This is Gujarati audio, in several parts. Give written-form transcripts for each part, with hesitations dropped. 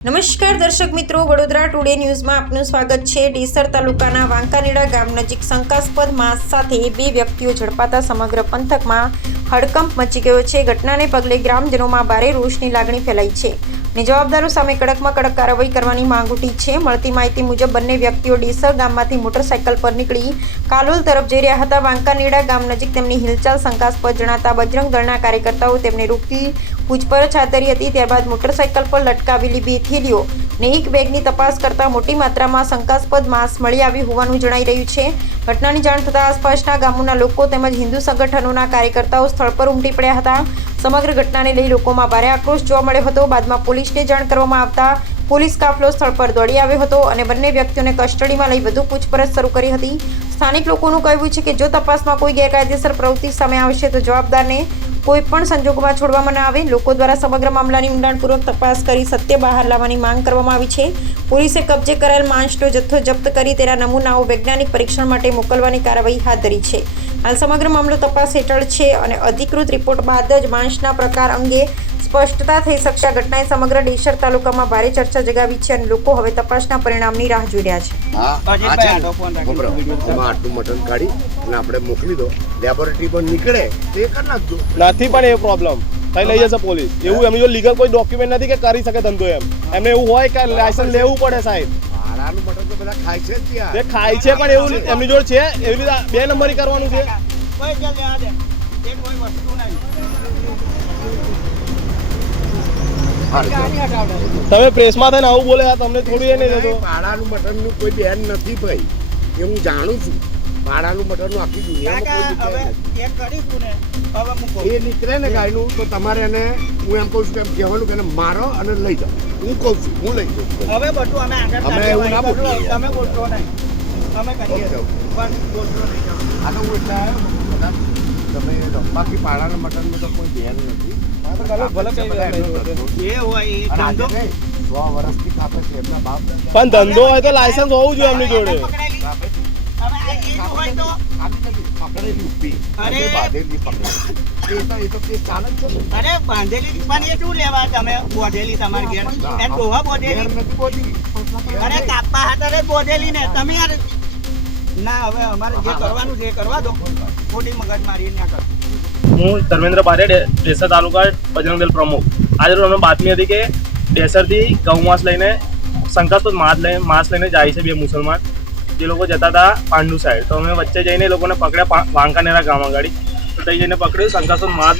નમસ્કાર દર્શક મિત્રો, વડોદરા ટુડે ન્યૂઝમાં આપનું સ્વાગત છે। ડેસર તાલુકાના વાંકાનેડા ગામ નજીક શંકાસ્પદ માંસ સાથે બે વ્યક્તિઓ ઝડપાતા સમગ્ર પંથકમાં હડકંપ મચી ગયો છે। ઘટનાને પગલે ગ્રામજનોમાં ભારે રોષની લાગણી ફેલાઈ છે અને જવાબદારો સામે કડકમાં કડક કાર્યવાહી કરવાની માંગ ઉઠી છે। મળતી માહિતી મુજબ બંને વ્યક્તિઓ ડેસર ગામમાંથી મોટરસાઇકલ પર નીકળી કાલોલ તરફ જઈ રહ્યા હતા। વાંકાનેડા ગામ નજીક તેમની હિલચાલ શંકાસ્પદ જણાતા બજરંગ દળના કાર્યકર્તાઓ તેમને રોકી પૂછપરછ હાથ ધરી હતી। ત્યારબાદ મોટરસાઇકલ પર લટકાવેલી બે થેલીઓ ને એક બેગની તપાસ કરતા મોટી માત્રામાં શંકાસ્પદ માંસ મળી આવ્યું હોવાનું જણાઈ રહ્યું છે। ઘટનાની જાણ થતાં આસપાસના ગામોના લોકો તેમજ હિન્દુ સંગઠનોના કાર્યકર્તાઓ સ્થળ પર ઉમટી પડ્યા હતા। સમગ્ર ઘટનાને લઈ લોકોમાં ભારે આક્રોશ જોવા મળ્યો હતો। બાદમાં પોલીસને જાણ કરવામાં આવતા પોલીસ કાફલો સ્થળ પર દોડી આવ્યો હતો અને બંને વ્યક્તિઓને કસ્ટડીમાં લઈ વધુ પૂછપરછ શરૂ કરી હતી। સ્થાનિક લોકોનું કહેવું છે કે જો તપાસમાં કોઈ ગેરકાયદેસર પ્રવૃત્તિ સામે આવશે તો જવાબદારને કોઈ પણ સંજોગોમાં છોડવામાં ન આવે। લોકો દ્વારા સમગ્ર મામલાની ઊંડાણપૂર્વક તપાસ કરી સત્ય બહાર લાવવાની માંગ કરવામાં આવી છે। પોલીસે કબજે કરાયેલ માંસનો જથ્થો જપ્ત કરી તેના નમૂનાઓ વૈજ્ઞાનિક પરીક્ષણ માટે મોકલવાની કાર્યવાહી હાથ ધરી છે। હાલ સમગ્ર મામલો તપાસ હેઠળ છે અને અધિકૃત રિપોર્ટ બાદ જ માંસના પ્રકાર અંગે સ્પષ્ટતા થઈ શકશે। આ ઘટનાએ સમગ્ર ડેસર તાલુકામાં ભારે ચર્ચા જગાવી છે અને લોકો હવે તપાસના પરિણામની રાહ જોઈ રહ્યા છે। આટલું મટન કાઢી અને આપણે મોકલી દો, લેબોરેટરી પર નીકળે તે કરી નાખજો। નથી પણ એ પ્રોબ્લેમ તઈ લઈ જશે પોલીસ। એવું એમની જો લીગલ કોઈ ડોક્યુમેન્ટ નથી કે કરી શકે ધંધો એમને એવું હોય કે લાયસન્સ લેવું પડે સાહેબ। ભાડાનું મટન તો બધા ખાય છે ત્યાં, તે ખાય છે પણ એવું એમની જોડે છે એવી રીતે બે નંબરી કરવાનું છે। તમે પ્રેસમાં થઈને આવું બોલે તમને થોડું એ નહીં થતું। ભાડાનું મટનનું કોઈ બેન નથી ભાઈ, એ હું જાણું છું। ભાડાનું મટનનું આખી દુનિયામાં કોઈ એ નીકળે ને ગાયનું તો તમારે એને હું એમ કહું છું કે કહેવાનું કે એને મારો અને લઈ જાઓ। હું કહું છું હું લઈ જાઉં। હવે બધું અમે એવું ના બોલતો, તમે બોલતો નહીં, અમે કરીએ પણ બોલતો નહીં। આ તો હું એટલે આવ્યો તમે બાકી ભાડાના મટનમાં તો કોઈ બેન નથી। એ હોય એ ધંધો 100 વર્ષથી કાપે છે એમના બાપ પણ ધંધો હોય તો લાયસન્સ હોવું જોઈએ એમની જોડે। અરે બાંધેલી પણ એ શું લેવા તમે બોધેલી તમારી ઘેર એ ડોહા બોધેલી અરે કાપા હાથે બોધેલી ને તમે યાર ના હવે અમારે જે કરવાનું છે એ કરવા દો, ખોટી મગજ મારી ના કરો। હું ધર્મેન્દ્ર બારે ડેસર તાલુકા બજરંગ દળ પ્રમુખ। આજે રોજ અમને બાતમી હતી કે ડેસરથી ઘઉં માંસ લઈને શંકાસ્પદ માંસ લઈને જાય છે બે મુસલમાન, જે લોકો જતા હતા પાંડુ સાઈડ। તો અમે વચ્ચે જઈને એ લોકોને પકડ્યા વાંકાનેરા ગામ આગળ। તો ત્યાં જઈને પકડ્યું શંકાસ્પદ માંસ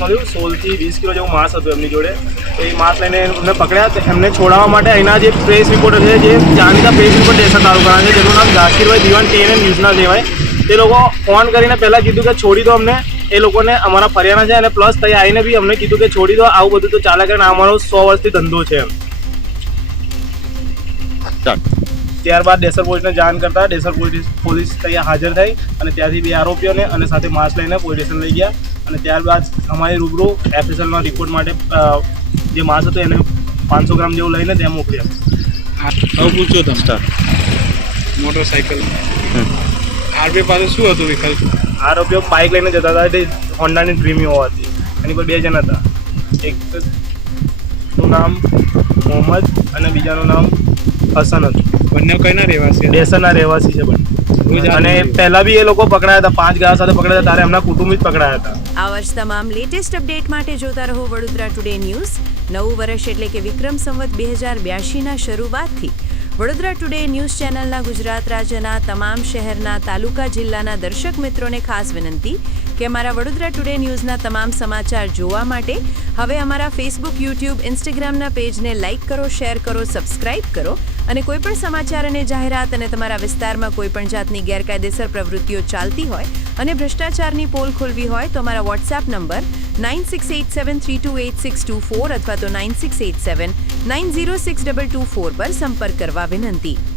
મળ્યું। 16 થી 20 કિલો જેવું માંસ હતું એમની જોડે। તો એ માંસ લઈને એમને પકડ્યા। તો એમને છોડાવવા માટે અહીંના જે પ્રેસ રિપોર્ટર છે, જે જાણીતા પ્રેસ રિપોર્ટર ડેસર તાલુકાના છે, જેનું નામ ઝાકીરભાઈ દિવાન TNN ન્યૂઝના કહેવાય, તે લોકો ફોન કરીને પહેલાં કીધું કે છોડી દો અમને। એ લોકોને અમારા ફરિયાના છે અને પ્લસ ત્યાં આવીને બી અમને કીધું કે છોડી દો, આવું બધું તો ચાલે કરીને અમારો 100 વર્ષથી ધંધો છે એમ। ત્યારબાદ ડેસર પોલીસને જાણ કરતા ડેસર પોલીસ ત્યાં હાજર થઈ અને ત્યાંથી બે આરોપીઓને અને સાથે માંસ લઈને પોલીસ સ્ટેશન લઈ ગયા। અને ત્યારબાદ અમારી રૂબરૂ FSLના રિપોર્ટ માટે જે માંસ હતું એને 500 ગ્રામ જેવું લઈને ત્યાં મોકલ્યા। હવે પૂછો તમે મોટરસાઇકલ આરબી પાસે શું હતું વિકલ્પ? આરોપીઓ બાઇક લઈને જતા હતા, તે હોન્ડાની ડ્રીમીઓ હતી। એની પર 2 જણ હતા, એકનું નામ મોહમ્મદ અને બીજાનું નામ હસન હતું। બંને કઈના રહેવાસી? ડેસરના રહેવાસી છે બંને। અને પહેલા બી એ લોકો પકડાયા હતા, 5 ગયા સાથે પકડાયા હતા, ત્યારે એમના કુટુંબી જ પકડાયા હતા। આવા જ તમામ લેટેસ્ટ અપડેટ માટે જોતા રહો વડોદરા ટુડે ન્યૂઝ। નવું વર્ષ એટલે કે વિક્રમ સંવત 2082ના શરૂઆતથી વડોદરા ટુડે ન્યૂઝ ચેનલના ગુજરાત રાજ્યના તમામ શહેરના, તાલુકા, જિલ્લાના દર્શક મિત્રોને ખાસ વિનંતી કે અમારા વડોદરા ટુડે ન્યૂઝના તમામ સમાચાર જોવા માટે હવે અમારા ફેસબુક, યુટ્યુબ, ઇન્સ્ટાગ્રામના પેજને લાઇક કરો, શેર કરો, સબસ્ક્રાઇબ કરો અને કોઈપણ સમાચાર અને જાહેરાત અને તમારા વિસ્તારમાં કોઈપણ જાતની ગેરકાયદેસર પ્રવૃત્તિઓ ચાલતી હોય અને ભ્રષ્ટાચારની પોલ ખોલવી હોય તો અમારા વોટ્સએપ નંબર 9687328624 અથવા તો 9687906224 પર સંપર્ક કરવા વિનંતી।